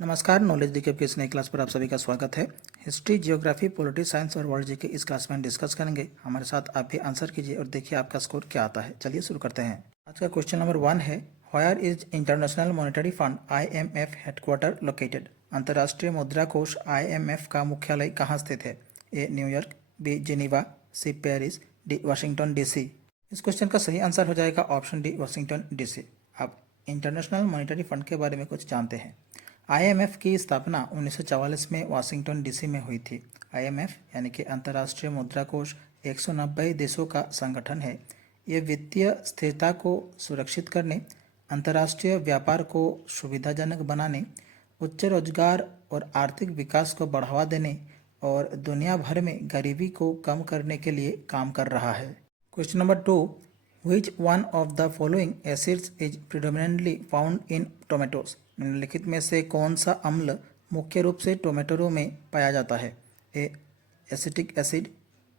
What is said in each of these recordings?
नमस्कार, knowledge recap की इस नई क्लास पर आप सभी का स्वागत है। हिस्ट्री, जियोग्राफी, पॉलिटी साइंस और वर्ल्ड जीके इस क्लास में हम डिस्कस करेंगे। हमारे साथ आप भी आंसर कीजिए और देखिए आपका स्कोर क्या आता है। चलिए शुरू करते हैं। आज का क्वेश्चन नंबर 1 है, where is International Monetary Fund IMF headquarter located. अंतर्राष्ट्रीय मुद्रा कोष IMF का मुख्यालय कहाँ स्थित है? A New York, B Geneva, C Paris, D Washington DC। इस क्वेश्चन का सही आंसर हो जाएगा ऑप्शन डी, वाशिंगटन DC। आप इंटरनेशनल मॉनेटरी फंड के बारे में कुछ जानते हैं। IMF की स्थापना 1944 में वाशिंगटन DC में हुई थी। IMF यानी कि अंतर्राष्ट्रीय मुद्रा कोष 190 देशों का संगठन है। ये वित्तीय स्थिरता को सुरक्षित करने, अंतर्राष्ट्रीय व्यापार को सुविधाजनक बनाने, उच्च रोजगार और आर्थिक विकास को बढ़ावा देने और दुनिया भर में गरीबी को कम करने के लिए काम कर रहा है। Question number 2, Which one of the following acids is predominantly found in tomatoes? निम्नलिखित में से कौन सा अम्ल मुख्य रूप से टोमेटो में पाया जाता है? A acetic acid,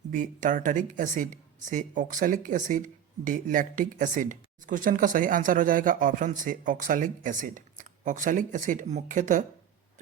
B tartaric acid, C oxalic acid, D lactic acid. इस क्वेश्चन का सही आंसर हो जाएगा option C, oxalic acid. Oxalic acid मुख्यतः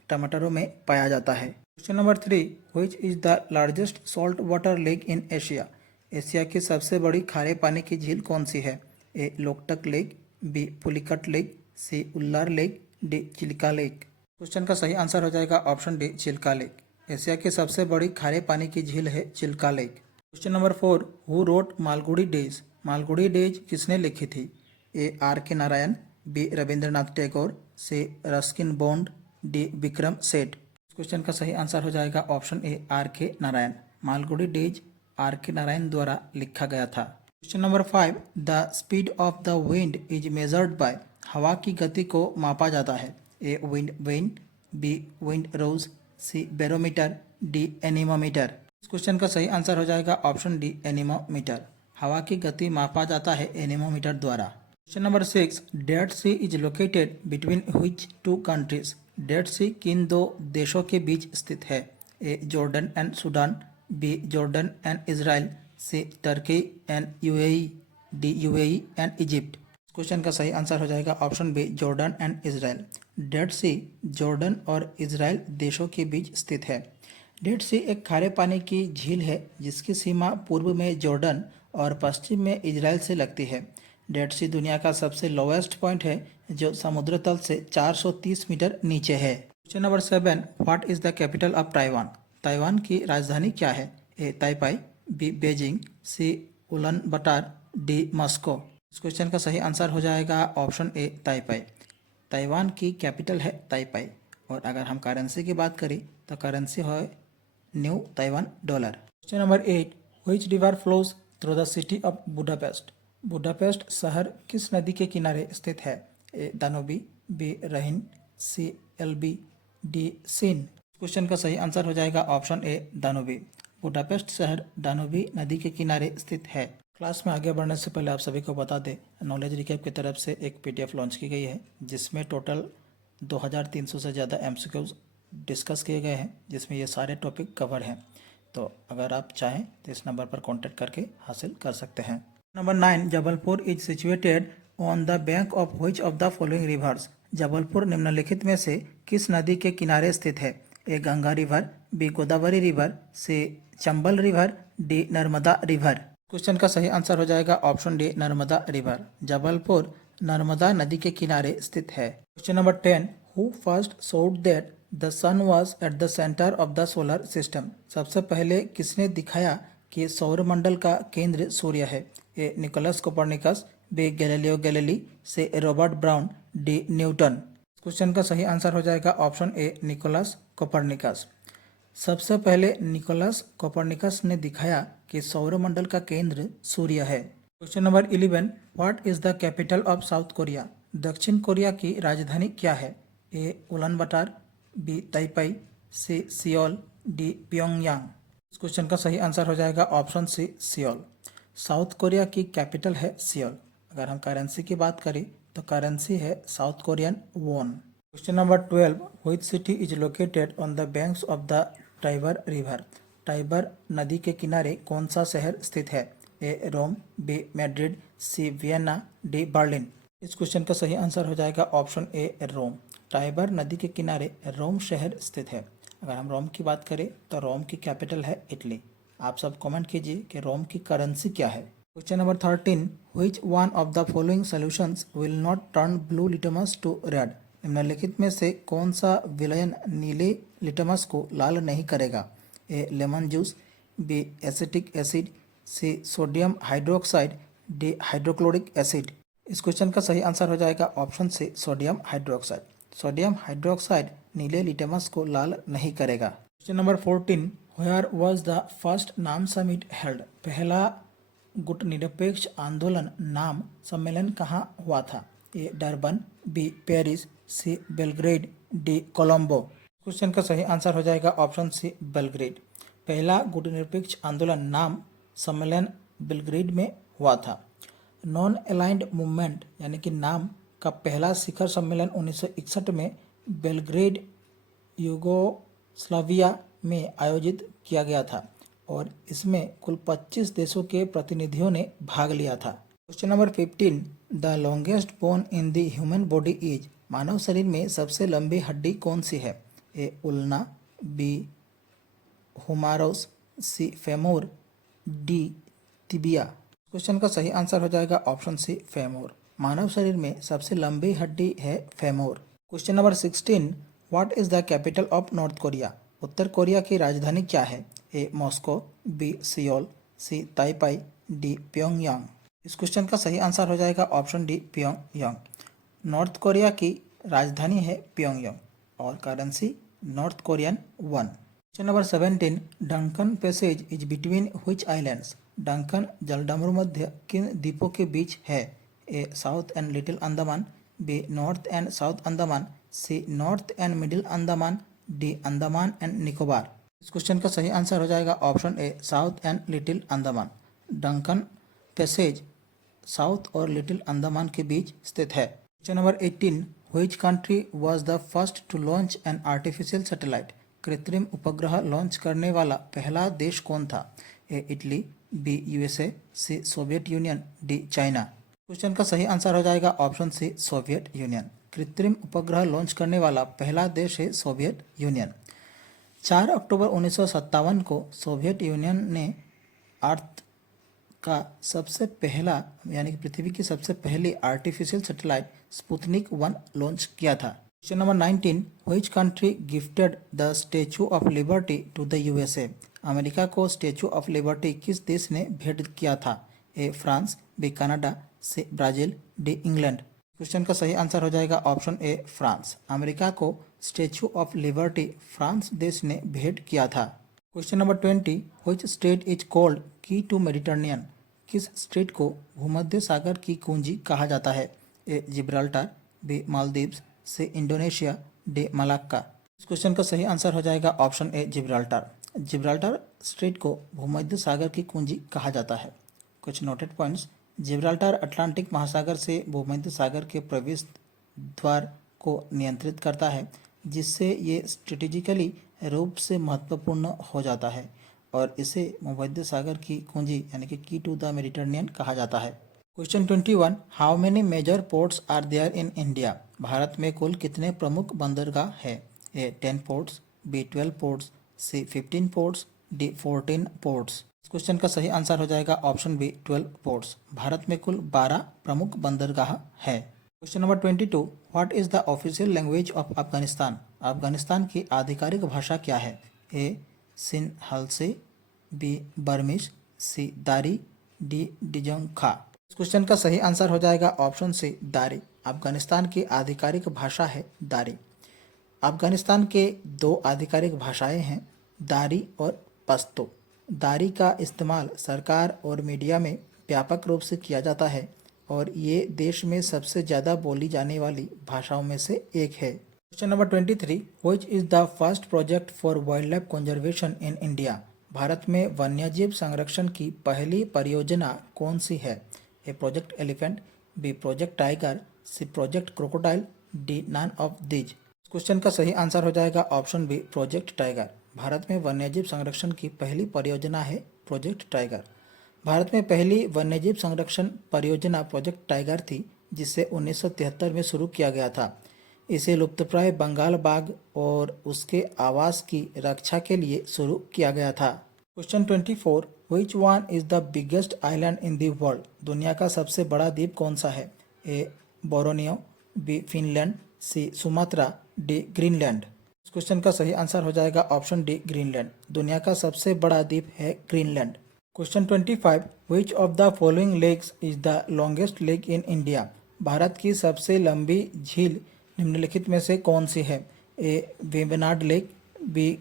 टमाटरों में पाया जाता है। Question number 3, Which is the largest salt water lake in Asia? Asia की सबसे बड़ी खारे पानी की झील कौन सी है? A Loktak Lake, B Pulicat Lake, C Ullar Lake, D Chilka Lake. Question का सही आंसर हो जाएगा option D, Chilka Lake. Asia की सबसे बड़ी खारे पानी की झील है Chilka Lake. Question number 4, who wrote Malgudi Days? Malgudi Days किसने लिखी थी? A R.K. Narayan, B Rabindranath Tagore, C Ruskin Bond, D Vikram Seth. Question का सही आंसर हो जाएगा option A, R.K. Narayan. Malgudi Days R.K. Narayan द्वारा लिखा गया था। Question number 5, the speed of the wind is measured by. हवा की गति को मापा जाता है। A wind vane, B wind rose, C barometer, D anemometer. इस क्वेश्चन का सही आंसर हो जाएगा ऑप्शन डी, एनीमोमीटर। हवा की गति मापा जाता है एनीमोमीटर द्वारा। Question number 6, dead sea is located between which two countries? Dead sea किन दो देशों के बीच स्थित है? A Jordan and Sudan, B Jordan and Israel, C Turkey and UAE, D UAE and Egypt. Question का सही आंसर हो जाएगा option B, Jordan and Israel. Dead sea Jordan और इजराइल देशों के बीच स्थित है। डेड सी एक खारे पानी की झील है जिसकी सीमा पूर्व में जॉर्डन और पश्चिम में इजराइल से लगती है। डेड सी दुनिया का सबसे लोवेस्ट पॉइंट है जो समुद्र तल से 430 मीटर नीचे है। Question number 7, what is the capital of Taiwan? Taiwan की राजधानी क्या है? ए ताइपाई, बी बीजिंग, सी उलन बटार, डी मॉस्को। इस क्वेश्चन का सही आंसर हो जाएगा ऑप्शन ए, ताइपाई। ताइवान की कैपिटल है ताइपाई। और अगर हम करेंसी की बात करें तो करेंसी है new Taiwan dollar. Question number 8, which river flows through the city of Budapest? Budapest शहर किस नदी के किनारे स्थित है? ए दानोबी, बी रहीन, सी एल्बी, डी सीन। क्वेश्चन का सही आंसर हो जाएगा ऑप्शन ए, दानोबी। बुडापेस्ट शहर दानोबी नदी के किनारे स्थित है। क्लास में आगे बढ़ने से पहले आप सभी को बता दें, नॉलेज रिकैप की तरफ से एक PDF लॉन्च की गई है जिसमें टोटल 2300 से ज़्यादा MCQs डिस्कस किए गए हैं, जिसमें ये सारे टॉपिक कवर हैं। तो अगर आप चाहें तो इस नंबर पर कॉन्टैक्ट करके हासिल कर सकते हैं। Number 9, Jabalpur is situated on the bank of which of the following rivers? Jabalpur निम्नलिखित में से किस नदी के किनारे स्थित है? A Ganga river, B Godavari river, C Chambal river, D Narmada river. Question का सही आंसर हो जाएगा option D, Narmada river. Jabalpur Narmada नदी के किनारे स्थित है। Question number 10, who first showed that the sun was at the centre of the solar system? सबसे पहले किसने दिखाया कि सौरमंडल का केंद्र सूर्य है? A Nicolaus Copernicus, B Galileo Galilei, C Robert Brown, D Newton. Question का सही आंसर हो जाएगा ऑप्शन ए, निकोलस कोपरनिकस। सबसे पहले निकोलस कोपरनिकस ने दिखाया कि सौरमंडल का केंद्र सूर्य है। Question number 11, what is the capital of South Korea? दक्षिण कोरिया की राजधानी क्या है? A Ulan Bator, B Taipei, C Seoul, D Pyongyang. इस क्वेश्चन का सही आंसर हो जाएगा option C, Seoul. South Korea की कैपिटल है सियोल। अगर हम करेंसी की बात करें तो करेंसी है South Korean won. Question number 12, which city is located on the banks of the Tiber river? Tiber नदी के किनारे कौन सा शहर स्थित है? ए रोम, बी मैड्रिड, सी वियना, डी बर्लिन। इस क्वेश्चन का सही आंसर हो जाएगा ऑप्शन ए, रोम। टाइबर नदी के किनारे रोम शहर स्थित है? अगर हम रोम की बात करें तो रोम की कैपिटल है इटली। आप सब कमेंट कीजिए कि रोम की करेंसी क्या है। Question number 13, which one of the following solutions will not turn blue litmus to red? निम्नलिखित में से कौन सा विलयन नीले लिटमस को लाल नहीं करेगा? A lemon juice, B acetic acid, C sodium hydroxide, D hydrochloric acid. इस क्वेश्चन का सही आंसर हो जाएगा option C sodium hydroxide. Sodium hydroxide नीले लिटमस को लाल नहीं करेगा। Question number 14, where was the first NAM summit held? पहला गुटनिरपेक्ष आंदोलन नाम सम्मेलन कहाँ हुआ था? A Durban, B Paris, C Belgrade, D Colombo. Question का सही आंसर हो जाएगा ऑप्शन सी बेलग्रेड। पहला गुटनिरपेक्ष आंदोलन नाम सम्मेलन बेलग्रेड में हुआ था। नॉन अलाइंड मूवमेंट यानी कि नाम का पहला शिखर सम्मेलन 1961 में बेलग्रेड यूगोस्लाविया में आयोजित किया गया था और इसमें कुल 25 देशों के प्रतिनिधियों ने भाग लिया था। Question number 15, the longest bone in the human body is? मानव शरीर में सबसे लंबी हड्डी कौन सी है? A ulna, B humerus, C femur, D tibia. Question का सही आंसर हो जाएगा ऑप्शन सी फेमोर। मानव शरीर में सबसे लंबी हड्डी है femur. Question number 16, what is the capital of North Korea? उत्तर कोरिया की राजधानी क्या है? A Moscow, B Seoul, C Taipei, D Pyongyang. इस क्वेश्चन का सही आंसर हो जाएगा option D Pyongyang. North Korea की राजधानी है प्योंगयांग और currency North Korean won. Question number 17, Duncan passage is between which islands? Duncan जलडमरू मध्य किन द्वीपों के बीच है? A South and Little Andaman, B North and South Andaman, C North and Middle Andaman, D Andaman and Nicobar. इस क्वेश्चन का सही आंसर हो जाएगा option A South and Little Andaman. Duncan Passage South और लिटिल अंडमान के बीच स्थित है। Question number 18, which country was the first to launch an artificial satellite? कृत्रिम उपग्रह लॉन्च करने वाला पहला देश कौन था? A Italy, B USA, C Soviet Union, D China. Question का सही आंसर हो जाएगा ऑप्शन सी सोवियत यूनियन। कृत्रिम उपग्रह लॉन्च करने वाला पहला देश है सोवियत यूनियन। 4 अक्टूबर 1957 को सोवियत यूनियन ने अर्थ का सबसे पहला यानी कि पृथ्वी की सबसे पहली आर्टिफिशियल सैटेलाइट स्पुतनिक 1 लॉन्च किया था। Question number 19, which country gifted the statue of liberty to the USA? America को स्टैचू ऑफ लिबर्टी किस देश ने भेंट किया था? A France, B Canada, C Brazil, D England. Question का सही आंसर हो जाएगा ऑप्शन ए फ्रांस। अमेरिका को स्टैचू ऑफ लिबर्टी फ्रांस देश ने भेंट किया था। Question number 20, which state is called key to Mediterranean? किस स्टेट को भूमध्य सागर की कुंजी कहा जाता है? A Gibraltar, B Maldives, C Indonesia, D Malacca. इस क्वेश्चन का सही आंसर हो जाएगा option A Gibraltar. Gibraltar strait को भूमध्य सागर की कुंजी कहा जाता है। कुछ नोटेड पॉइंट्स, जिब्राल्टर अटलांटिक महासागर से भूमध्य सागर के प्रवेश द्वार को नियंत्रित करता है, जिससे ये स्ट्रेटेजिकली रूप से महत्वपूर्ण हो जाता है और इसे भूमध्य सागर की कुंजी यानी कि की टू द मेडिटरेनियन कहा जाता है। Question 21, how many major ports are there in India? Bharat में कुल कितने प्रमुख बंदरगाह है? A 10 ports, B 12 ports, C 15 ports, D 14 ports. इस क्वेश्चन का सही आंसर हो जाएगा ऑप्शन बी 12 पोर्ट्स। भारत में कुल 12 प्रमुख बंदरगाह है। Question number 22, what is the official language of Afghanistan? Afghanistan की आधिकारिक भाषा क्या है? ए सिंहलसे, बी बर्मिश, सी दारी, डी डिजोंखा। इस क्वेश्चन का सही आंसर हो जाएगा ऑप्शन सी दारी। अफगानिस्तान की आधिकारिक भाषा है दारी। अफगानिस्तान के 2 आधिकारिक भाषाएं हैं, दारी और पश्तो। दारी का इस्तेमाल सरकार और मीडिया में व्यापक रूप से किया जाता है और ये देश में सबसे ज़्यादा बोली जाने वाली भाषाओं में से एक है। Question number 23, which is the first project for wildlife conservation in India? Bharat में वन्यजीव संरक्षण की पहली परियोजना कौन सी है? A Project Elephant, B Project Tiger, C Project Crocodile, D none of these. Question का सही आंसर हो जाएगा option B Project Tiger. Bharat में वन्यजीव संरक्षण की पहली परियोजना है प्रोजेक्ट टाइगर। भारत में पहली वन्यजीव संरक्षण परियोजना प्रोजेक्ट टाइगर थी, जिसे 1973 में शुरू किया गया था। इसे लुप्तप्राय बंगाल बाघ और उसके आवास की रक्षा के लिए शुरू किया गया था। Question 24, which one is the biggest island in the world? दुनिया का सबसे बड़ा द्वीप कौन सा है? ए बोरोनियो, बी फिनलैंड, सी सुमात्रा, डी ग्रीनलैंड। इस क्वेश्चन का सही आंसर हो जाएगा ऑप्शन डी ग्रीनलैंड। दुनिया का सबसे बड़ा द्वीप है Greenland. Question 25, which of the following lakes is the longest lake in India? भारत की सबसे लंबी झील निम्नलिखित में से कौन सी है? A Vembanad lake, B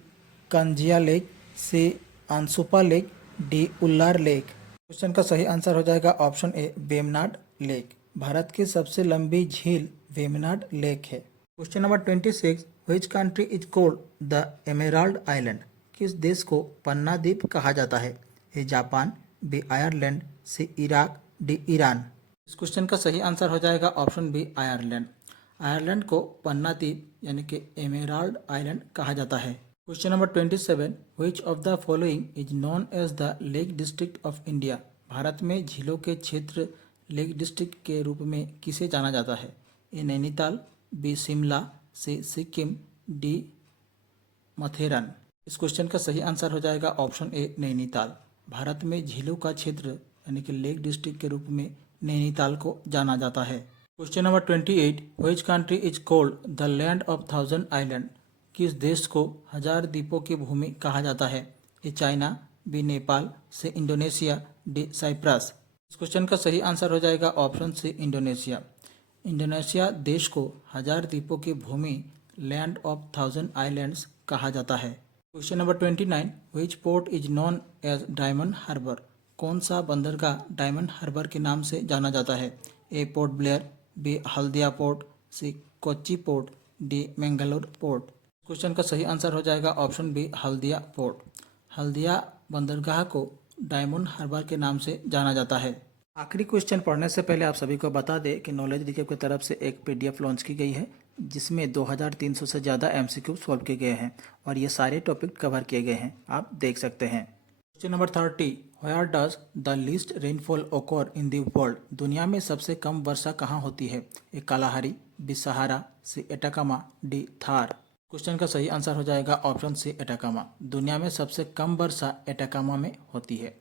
Kanjia lake, C Ansupa lake, D Wular lake. Question का सही आंसर हो जाएगा option A Vembanad lake. Bharat की सबसे लंबी झील वेम्बनाड लेक है। Question number 26, which country is called the Emerald Island? किस देश को पन्ना द्वीप कहा जाता है? A Japan, B Ireland, C Iraq, D Iran. इस क्वेश्चन का सही आंसर हो जाएगा ऑप्शन बी आयरलैंड। आयरलैंड को पन्ना द्वीप यानी कि एमेराल्ड आइलैंड कहा जाता है। Question number 27, which of the following is known as the lake district of India? Bharat में झीलों के क्षेत्र लेक डिस्ट्रिक्ट के रूप में किसे जाना जाता है? ए नैनीताल, बी शिमला, सी सिक्किम, डी मथेरन। इस क्वेश्चन का सही आंसर हो जाएगा ऑप्शन ए नैनीताल। भारत में झीलों का क्षेत्र यानी कि लेक डिस्ट्रिक्ट के रूप में नैनीताल को जाना जाता है। Question number 28, which country is called the land of 1000 island? किस देश को 1000 द्वीपों की भूमि कहा जाता है? A China, B Nepal, C Indonesia, D Cyprus. इस क्वेश्चन का सही आंसर हो जाएगा ऑप्शन सी इंडोनेशिया। इंडोनेशिया देश को 1000 द्वीपों की भूमि लैंड ऑफ 1000 आइलैंड्स कहा जाता है। Question number 29, which port is known as Diamond Harbour? कौन सा बंदरगाह डायमंड हार्बर के नाम से जाना जाता है? A Port Blair, B Haldia port, C Kochi port, D Mangalore port. Question का सही आंसर हो जाएगा option B Haldia port. Haldia बंदरगाह को डायमंड हार्बर के नाम से जाना जाता है। आखिरी क्वेश्चन पढ़ने से पहले आप सभी को बता दें कि नॉलेज रिकैप की तरफ से एक पीडीएफ लॉन्च की गई है जिसमें 2300 से ज़्यादा एमसीक्यू सॉल्व किए गए हैं और ये सारे टॉपिक कवर किए गए हैं, आप देख सकते हैं। Question number 30, where does the least rainfall occur in the world? दुनिया में सबसे कम वर्षा कहाँ होती है? ए कालाहारी, बी सहारा, सी एटाकामा, डी थार। क्वेश्चन का सही आंसर हो जाएगा ऑप्शन सी एटाकामा। दुनिया में सबसे कम वर्षा एटाकामा में होती है।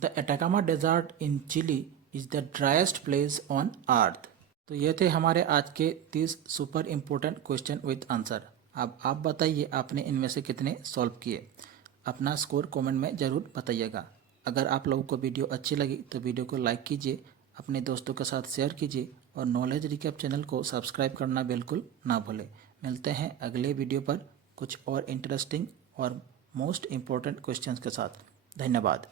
The Atacama desert in Chile is the driest place on earth. तो ये थे हमारे आज के 30 super important question with answer. अब आप बताइए आपने इनमें से कितने सॉल्व किए। अपना स्कोर कमेंट में ज़रूर बताइएगा। अगर आप लोगों को वीडियो अच्छी लगी तो वीडियो को लाइक कीजिए, अपने दोस्तों के साथ शेयर कीजिए और नॉलेज रिकैप चैनल को सब्सक्राइब करना बिल्कुल ना भूलें। मिलते हैं अगले वीडियो पर कुछ और इंटरेस्टिंग और मोस्ट इम्पोर्टेंट क्वेश्चंस के साथ। धन्यवाद।